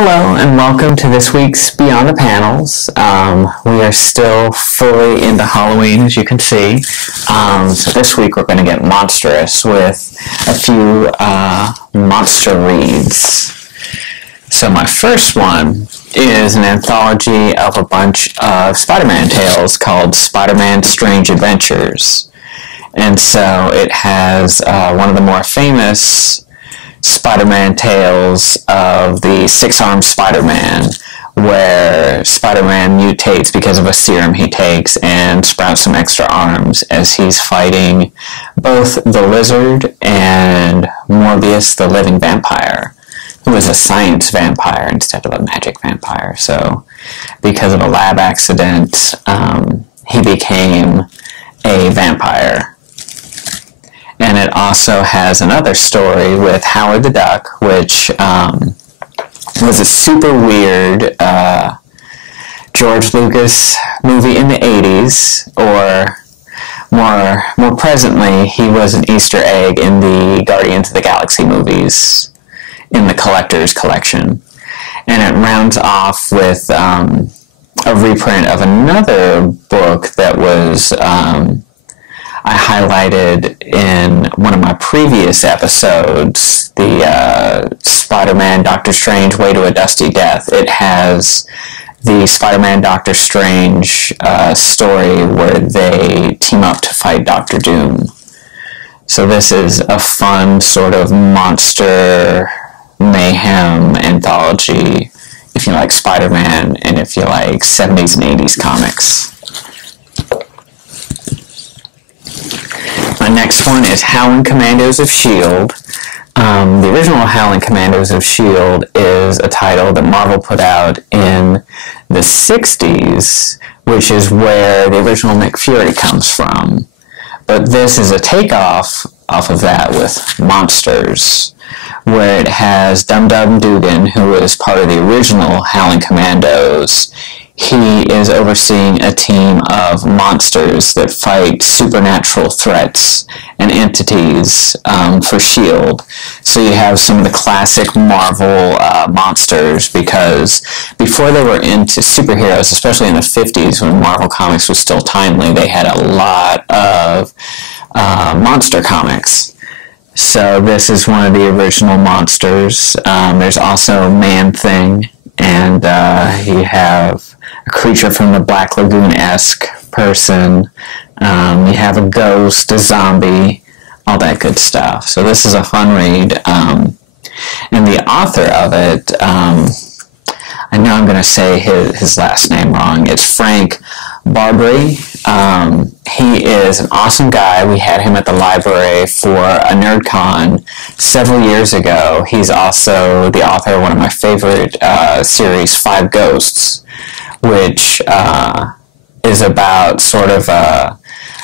Hello and welcome to this week's Beyond the Panels. We are still fully into Halloween, as you can see. So this week we're going to get monstrous with a few monster reads. So my first one is an anthology of a bunch of Spider-Man tales called SpiderMan Strange Adventures. And so it has one of the more famous Spider-Man tales of the six-armed Spider-Man, where Spider-Man mutates because of a serum he takes and sprouts some extra arms as he's fighting both the Lizard and Morbius the Living Vampire, who is a science vampire instead of a magic vampire. So because of a lab accident, he became a vampire. And it also has another story with Howard the Duck, which was a super weird George Lucas movie in the 80s, or more presently, he was an Easter egg in the Guardians of the Galaxy movies in the Collector's Collection. And it rounds off with a reprint of another book that was I highlighted in one of my previous episodes, the Spider-Man Doctor Strange Way to a Dusty Death. It has the Spider-Man Doctor Strange story where they team up to fight Doctor Doom. So this is a fun sort of monster mayhem anthology if you like Spider-Man and if you like 70s and 80s comics. My next one is Howling Commandos of S.H.I.E.L.D. The original Howling Commandos of S.H.I.E.L.D. is a title that Marvel put out in the 60s, which is where the original Nick Fury comes from. But this is a takeoff off of that with monsters, where it has Dum Dum Dugan, who is part of the original Howling Commandos. He is overseeing a team of monsters that fight supernatural threats and entities for S.H.I.E.L.D. So you have some of the classic Marvel monsters, because before they were into superheroes, especially in the 50s when Marvel Comics was still timely, they had a lot of monster comics. So this is one of the original monsters. There's also Man-Thing, and you have a creature from the Black Lagoon-esque person. You have a ghost, a zombie, all that good stuff. So this is a fun read. And the author of it, I know I'm going to say his last name wrong. It's Frank Barbiere. He is an awesome guy. We had him at the library for a NerdCon several years ago. He's also the author of one of my favorite series, Five Ghosts, which is about sort of a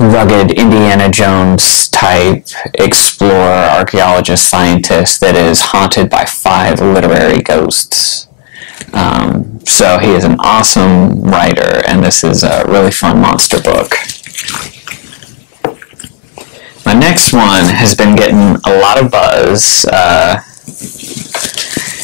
rugged Indiana Jones type explorer, archaeologist, scientist that is haunted by 5 literary ghosts. So he is an awesome writer, and this is a really fun monster book. My next one has been getting a lot of buzz.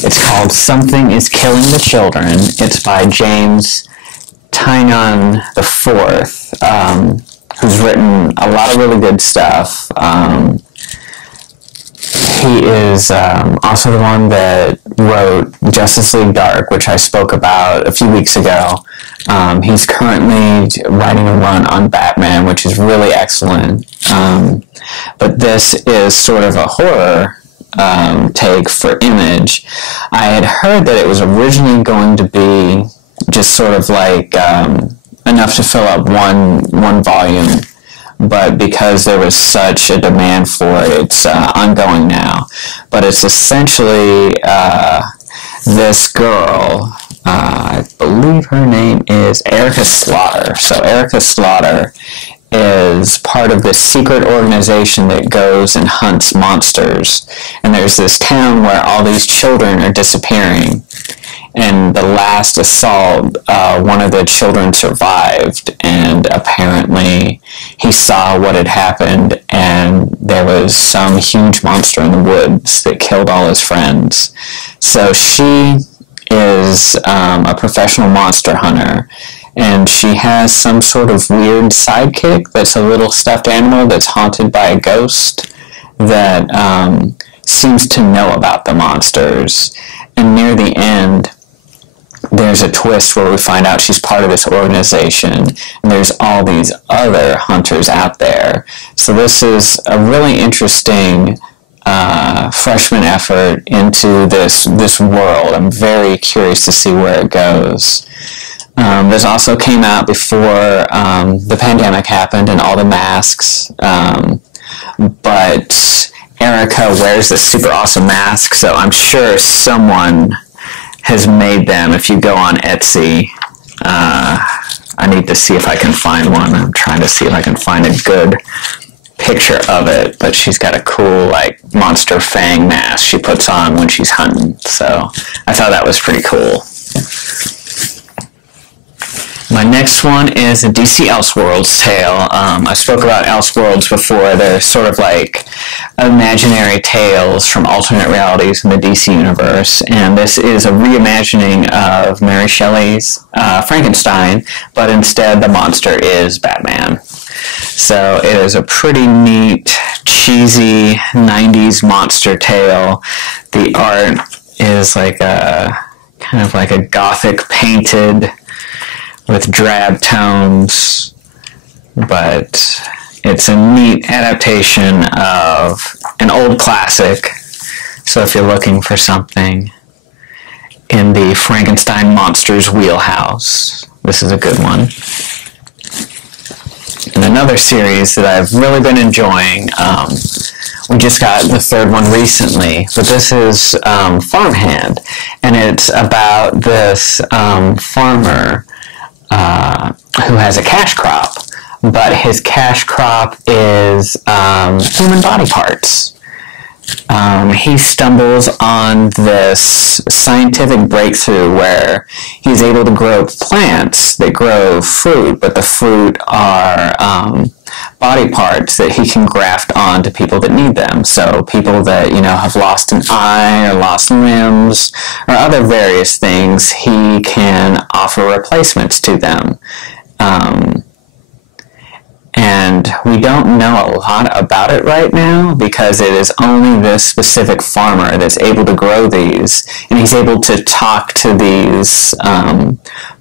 It's called Something is Killing the Children. It's by James Tynion IV, who's written a lot of really good stuff. He is also the one that wrote Justice League Dark, which I spoke about a few weeks ago. He's currently writing a run on Batman, which is really excellent. But this is sort of a horror take for Image. I had heard that it was originally going to be just sort of like enough to fill up one volume, but because there was such a demand for it, it's ongoing now. But it's essentially this girl, I believe her name is Erica Slaughter. So Erica Slaughter is part of this secret organization that goes and hunts monsters. And there's this town where all these children are disappearing. And the last assault, one of the children survived, and apparently he saw what had happened, and there was some huge monster in the woods that killed all his friends. So she is a professional monster hunter, and she has some sort of weird sidekick that's a little stuffed animal that's haunted by a ghost that seems to know about the monsters. And near the end, there's a twist where we find out she's part of this organization, and there's all these other hunters out there. So this is a really interesting freshman effort into this world. I'm very curious to see where it goes. This also came out before the pandemic happened and all the masks, but Erica wears this super awesome mask, so I'm sure someone has made them. If you go on Etsy, I need to see if I can find one. I'm trying to see if I can find a good picture of it, but she's got a cool like monster fang mask she puts on when she's hunting, so I thought that was pretty cool. My next one is a DC Elseworlds Tale. I spoke about Elseworlds before. They're sort of like imaginary tales from alternate realities in the DC universe, and this is a reimagining of Mary Shelley's Frankenstein, but instead the monster is Batman. So it is a pretty neat, cheesy 90s monster tale. The art is like a kind of like a gothic painted with drab tones, but it's a neat adaptation of an old classic. So if you're looking for something in the Frankenstein monsters wheelhouse, this is a good one. And another series that I've really been enjoying, we just got the third one recently, but this is Farmhand, and it's about this farmer who has a cash crop, but his cash crop is human body parts. He stumbles on this scientific breakthrough where he's able to grow plants that grow fruit, but the fruit are body parts that he can graft on to people that need them. So people that, have lost an eye or lost limbs or other various things, he can offer replacements to them. And we don't know a lot about it right now because it is only this specific farmer that's able to grow these, and he's able to talk to these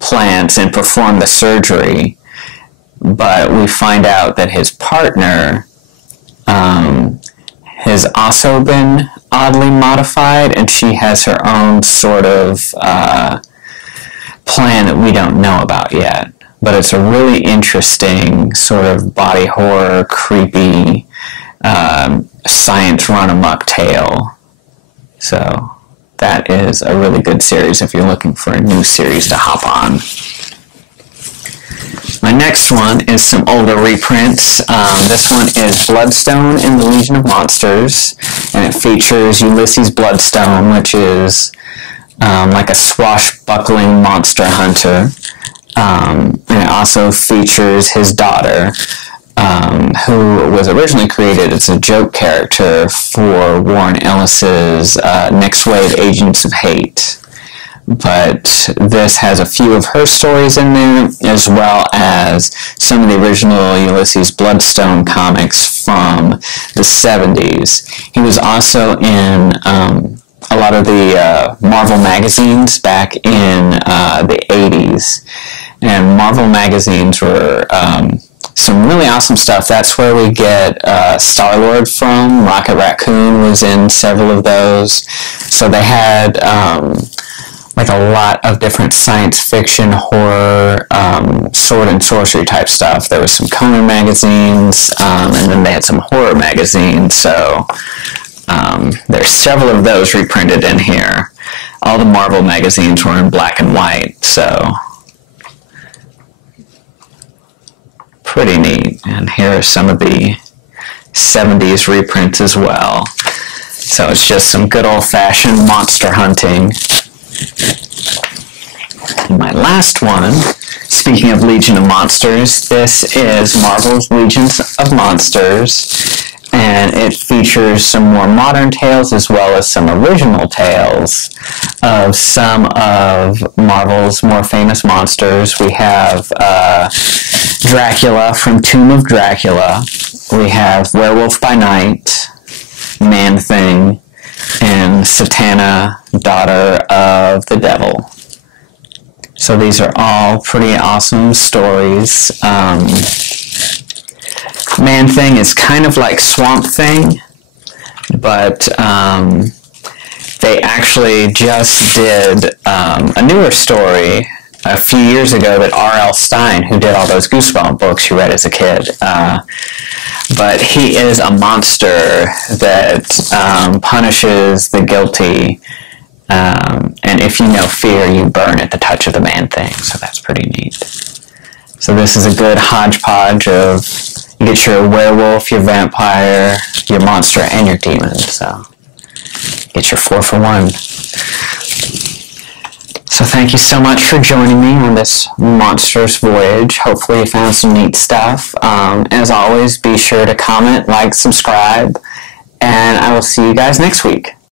plants and perform the surgery. But we find out that his partner has also been oddly modified, and she has her own sort of plan that we don't know about yet. But it's a really interesting sort of body horror, creepy, science run-amok tale. So that is a really good series if you're looking for a new series to hop on. My next one is some older reprints. This one is Bloodstone in the Legion of Monsters, and it features Ulysses Bloodstone, which is like a swashbuckling monster hunter. And it also features his daughter, who was originally created as a joke character for Warren Ellis's Next Wave Agents of Hate. But this has a few of her stories in there, as well as some of the original Ulysses Bloodstone comics from the 70s. He was also in a lot of the Marvel magazines back in the 80s. And Marvel magazines were some really awesome stuff. That's where we get Star-Lord from. Rocket Raccoon was in several of those. So they had like a lot of different science fiction, horror, sword and sorcery type stuff. There was some Conan magazines, and then they had some horror magazines. So there's several of those reprinted in here. All the Marvel magazines were in black and white, so pretty neat. And here are some of the 70s reprints as well. So it's just some good old-fashioned monster hunting. And my last one, speaking of Legion of Monsters, this is Marvel's Legions of Monsters. and it features some more modern tales as well as some original tales of some of Marvel's more famous monsters. We have Dracula from Tomb of Dracula. We have Werewolf by Night, Man-Thing, and Satana, Daughter of the Devil. So these are all pretty awesome stories. Man-Thing is kind of like Swamp Thing, but they actually just did a newer story a few years ago that R.L. Stine, who did all those Goosebump books you read as a kid, but he is a monster that punishes the guilty, and if you know fear, you burn at the touch of the Man-Thing, so that's pretty neat. So this is a good hodgepodge of, you get your werewolf, your vampire, your monster, and your demon, so get your 4-for-1. So thank you so much for joining me on this monstrous voyage. Hopefully you found some neat stuff. As always, be sure to comment, like, subscribe, and I will see you guys next week.